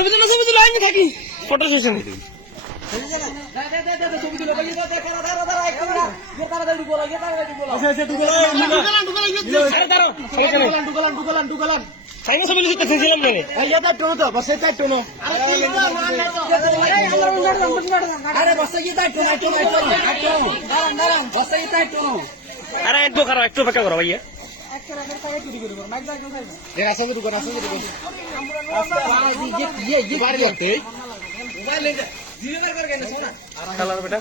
ছবি তুলো আমি থাকি ফটো সেশন আরে একটু খারাপ একটু অপেক্ষা করো ভাইয়া বেটা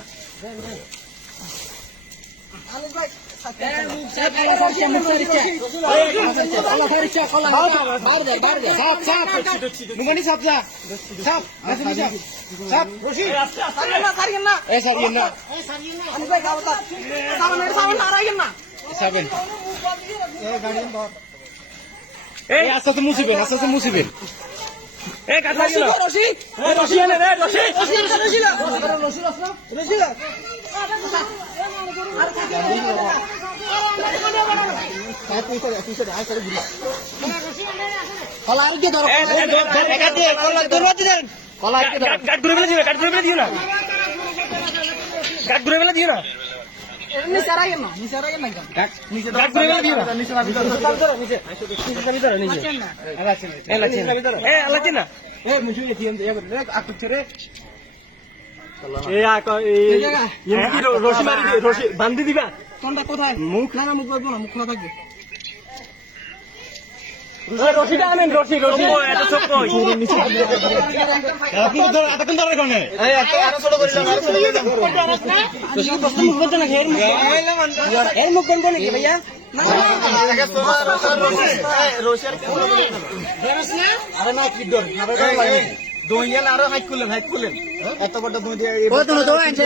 আস্তে আস্তে মুছিবেন আস্তে আস্তে মুছিবেন বান্ধি দিবা কোথায় মুখ না মুখ বাঁধবো না মুখ খোলা থাকবে রশিটা আনেন রশি রশি এত ছোট এতক্ষণ ধরে কোনে মুখ বলতে না এর মুখ কোন নাকি ভাইয়া আরে না কি ডর দইয়াল আরো হাইট করলেন এত বড় দই দিয়ে ও তো দই আনছে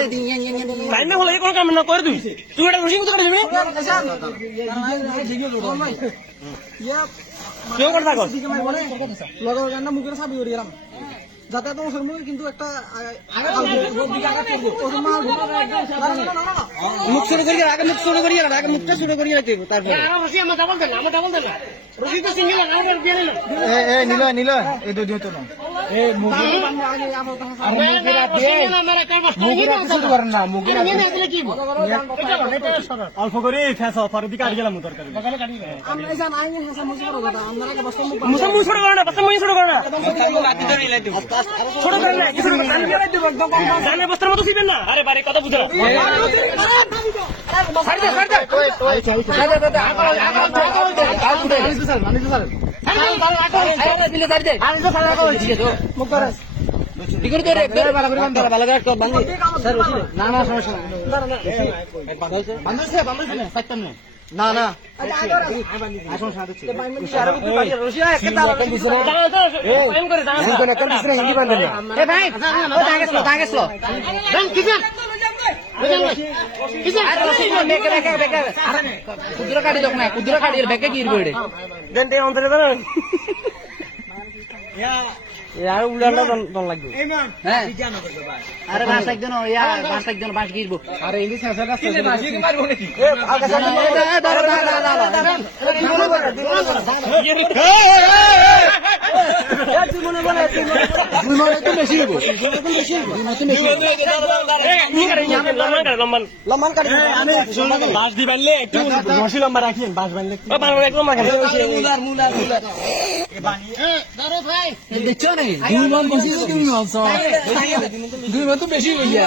তাই না হলে কোন কাম না করে তুই তুই এটা রশি কোথায় যাবি কেউ কথা কর লগর গান্না মুখের সাবি করে গেলাম যাতে তোমার সরমুখ কিন্তু একটা মুখ শুরু করি আগে মুখ শুরু করি আগে মুখটা শুরু করি তারপরে নিল এই দুই তো না অল্প করে পরের দিকে আট গেলাম তরকারি বস্তার মতো ছিবেন না আরে বারে কথা বুঝা না না কুদুরা কাটি দেখ না কুদুরা কাটি বেকে কি ইরবে দেনতে অন্তরে দাঁড়ান यार उड़ाना don লাগবে হ্যাঁ আরে বাস একজন ইয়া বাস একজন বাস গিরবো আরে ইংলিশ ভাষা রাস্তা আছে বাস কি মারবো নাকি এ আগে সামনে তুই মনে বলে তুই মনে তো বেশি হবো লম্বান কাটি আমি বাস দি বানলে একটু বেশি লম্বা রাখেন বাস বানলে একদম মুলার এ বানিয়ে দাঁড়ো ভাই দেখছো না দুই মান বসে তুমি মানছো দুই মান তো বেশি হইয়া